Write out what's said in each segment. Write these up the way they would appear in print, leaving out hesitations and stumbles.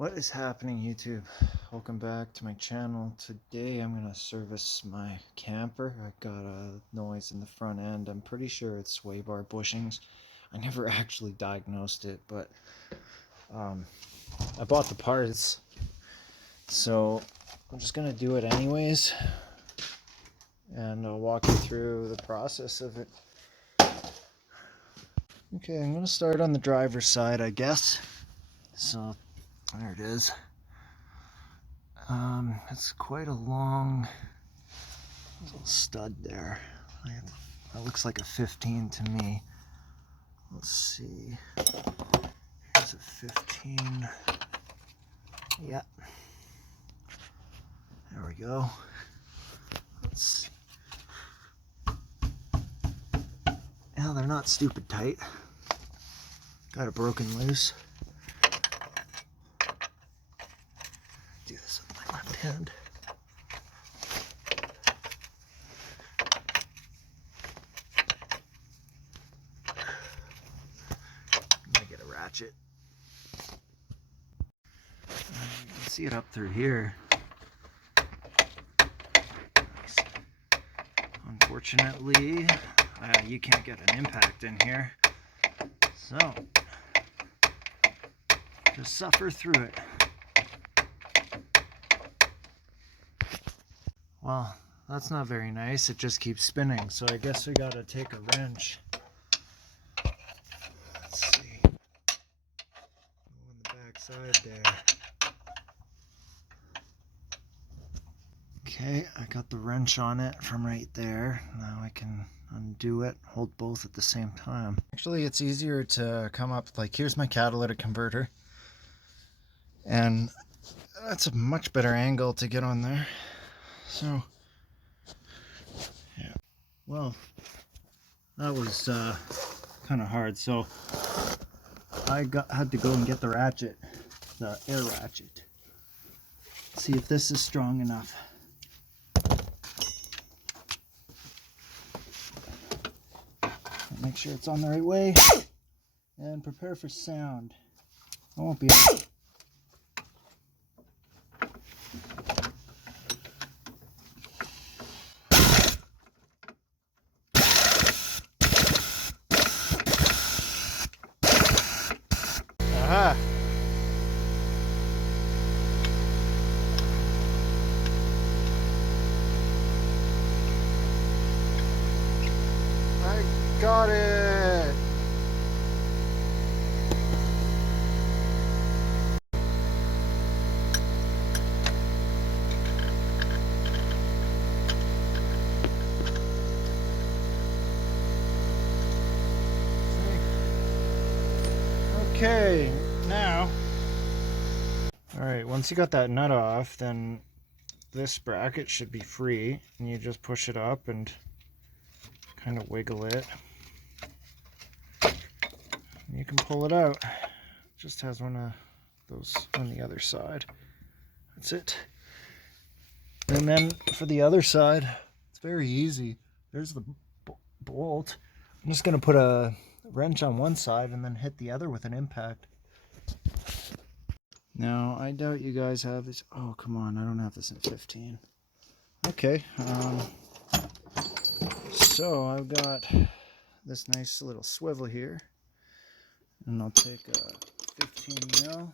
What is happening, YouTube? Welcome back to my channel. Today I'm gonna service my camper. I got a noise in the front end. I'm pretty sure it's sway bar bushings. I never actually diagnosed it, but I bought the parts, so I'm just gonna do it anyways, and I'll walk you through the process of it. Okay, I'm gonna start on the driver's side, I guess. So there it is. It's quite a long little stud there. That looks like a 15 to me. Let's see. Here's a 15. Yeah. There we go. Let's. Yeah, they're not stupid tight. Got it broken loose. Do this with my left hand. I'm gonna get a ratchet. You can see it up through here. Unfortunately, you can't get an impact in here, so just suffer through it. Well, that's not very nice. It just keeps spinning, so I guess we gotta take a wrench. Let's see. Go on the back side there. Okay, I got the wrench on it from right there. Now I can undo it, hold both at the same time. Actually, it's easier to come up, like, here's my catalytic converter, and that's a much better angle to get on there. So, yeah. Well, that was kind of hard, so I had to go and get the ratchet, the air ratchet. See if this is strong enough. Make sure it's on the right way, and prepare for sound. I won't be. Aha! I got it! Okay, now, alright, once you got that nut off, then this bracket should be free, and you just push it up and kind of wiggle it. And you can pull it out. It just has one of those on the other side. That's it. And then for the other side, it's very easy. There's the bolt. I'm just going to put a wrench on one side and then hit the other with an impact. Now, I doubt you guys have this. Oh, come on. I don't have this in 15. Okay. So I've got this nice little swivel here. And I'll take a 15 mil.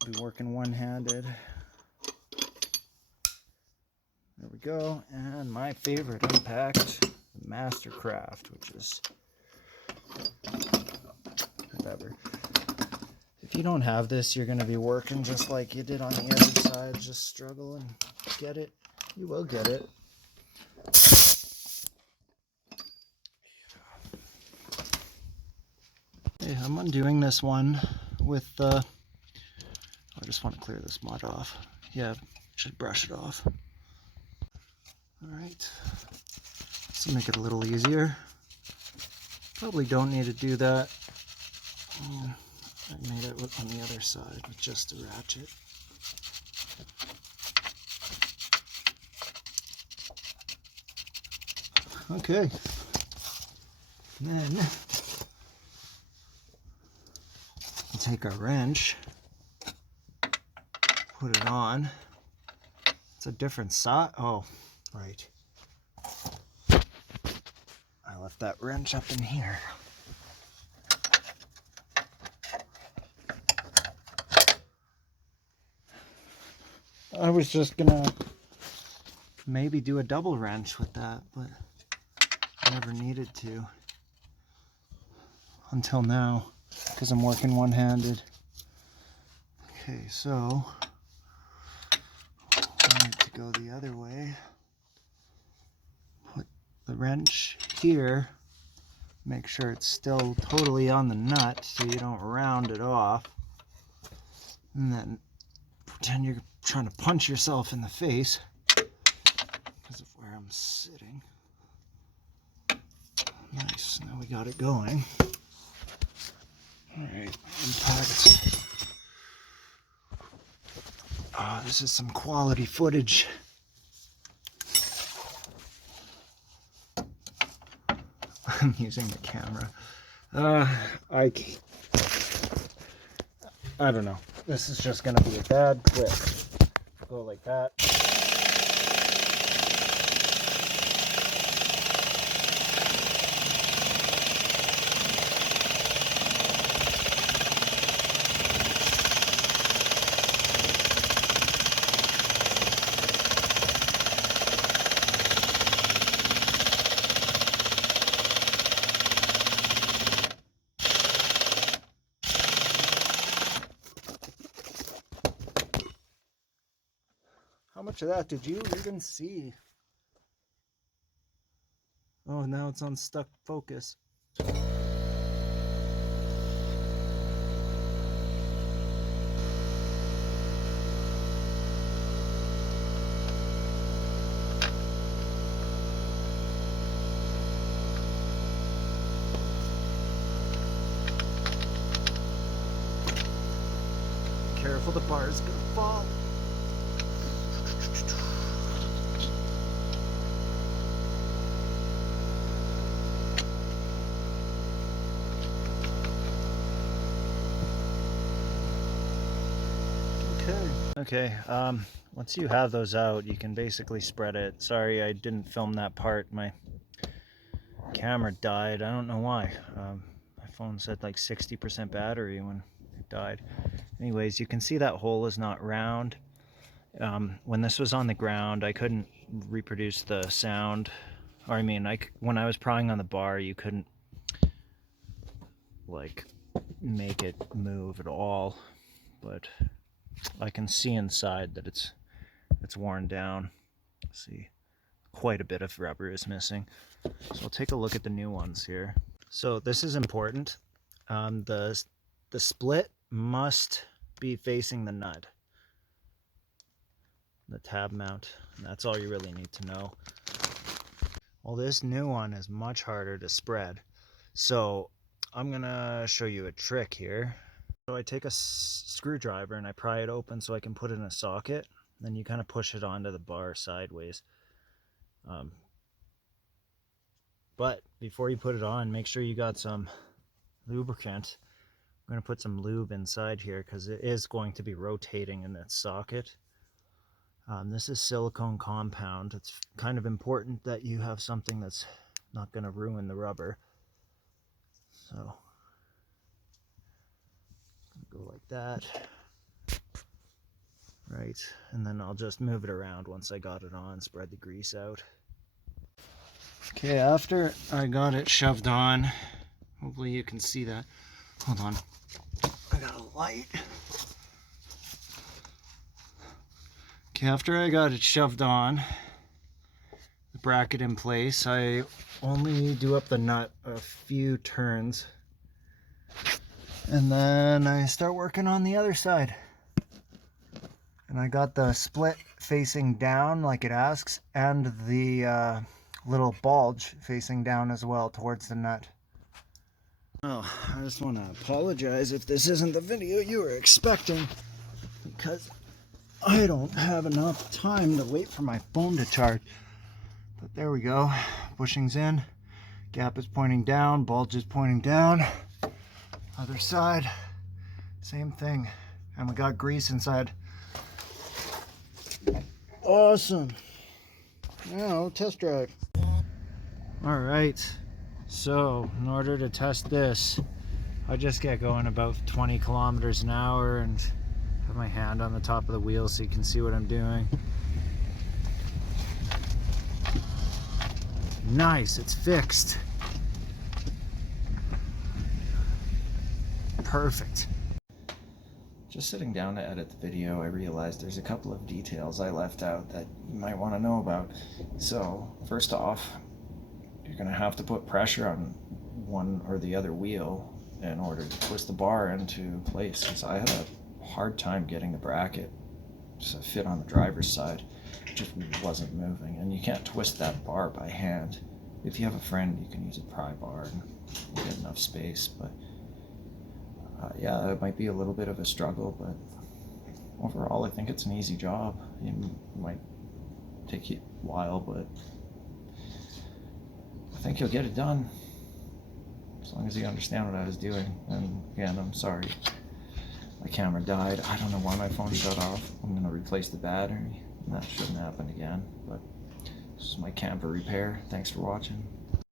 I'll be working one-handed. There we go. And my favorite impact, the Mastercraft, which is whatever. If you don't have this, you're going to be working just like you did on the other side. Just struggle and get it. You will get it. Okay, I'm undoing this one with I just want to clear this mud off. Yeah, should brush it off. Alright, this will make it a little easier. Probably don't need to do that. I made it on the other side with just a ratchet. Okay. Then we'll take our wrench. put it on. It's a different side. Oh, right. I left that wrench up in here. I was just gonna maybe do a double wrench with that, but I never needed to until now because I'm working one-handed. Okay, so I need to go the other way. Put the wrench here, make sure it's still totally on the nut so you don't round it off, and then pretend you're trying to punch yourself in the face because of where I'm sitting. Nice, now we got it going. Alright, unpack it. Oh, this is some quality footage. I'm using the camera. I don't know. This is just gonna be a bad clip. Go like that. How much of that did you even see? Oh, now it's on stuck focus. Careful, the bar is gonna fall. Okay, once you have those out, you can basically spread it. Sorry, I didn't film that part. My camera died. I don't know why. My phone said like 60% battery when it died. Anyways, you can see that hole is not round. When this was on the ground, I couldn't reproduce the sound. Or I mean, when I was prying on the bar, you couldn't like make it move at all. But I can see inside that it's worn down. See, quite a bit of rubber is missing. So we'll take a look at the new ones here. So this is important. The split must be facing the nut, the tab mount, and that's all you really need to know. Well, this new one is much harder to spread, so I'm gonna show you a trick here. So I take a screwdriver and I pry it open so I can put it in a socket. Then you kind of push it onto the bar sideways. But before you put it on, make sure you got some lubricant. I'm going to put some lube inside here because it is going to be rotating in that socket. This is silicone compound. It's kind of important that you have something that's not going to ruin the rubber. So go like that. Right, and then I'll just move it around once I got it on, spread the grease out. Okay, after I got it shoved on, hopefully you can see that. Hold on, I got a light. Okay, after I got it shoved on, the bracket in place, I only do up the nut a few turns. And then I start working on the other side. And I got the split facing down like it asks, and the little bulge facing down as well towards the nut. Well, I just want to apologize if this isn't the video you were expecting, because I don't have enough time to wait for my phone to charge. But there we go. Bushings in, gap is pointing down, bulge is pointing down. Other side, same thing. And we got grease inside Awesome. Now, test drive. All right. So, in order to test this, I just get going about 20 kilometers an hour and have my hand on the top of the wheel so you can see what I'm doing. Nice, it's fixed. Perfect. Just sitting down to edit the video, I realized there's a couple of details I left out that you might want to know about. So, first off, you're going to have to put pressure on one or the other wheel in order to twist the bar into place, because I had a hard time getting the bracket to fit on the driver's side. It just wasn't moving, and you can't twist that bar by hand. If you have a friend, you can use a pry bar and get enough space, but yeah, it might be a little bit of a struggle, but overall I think it's an easy job. It might take you a while, but I think you'll get it done as long as you understand what I was doing. And again, I'm sorry my camera died. I don't know why my phone shut off. I'm going to replace the battery, and that shouldn't happen again. But this is my camper repair. Thanks for watching.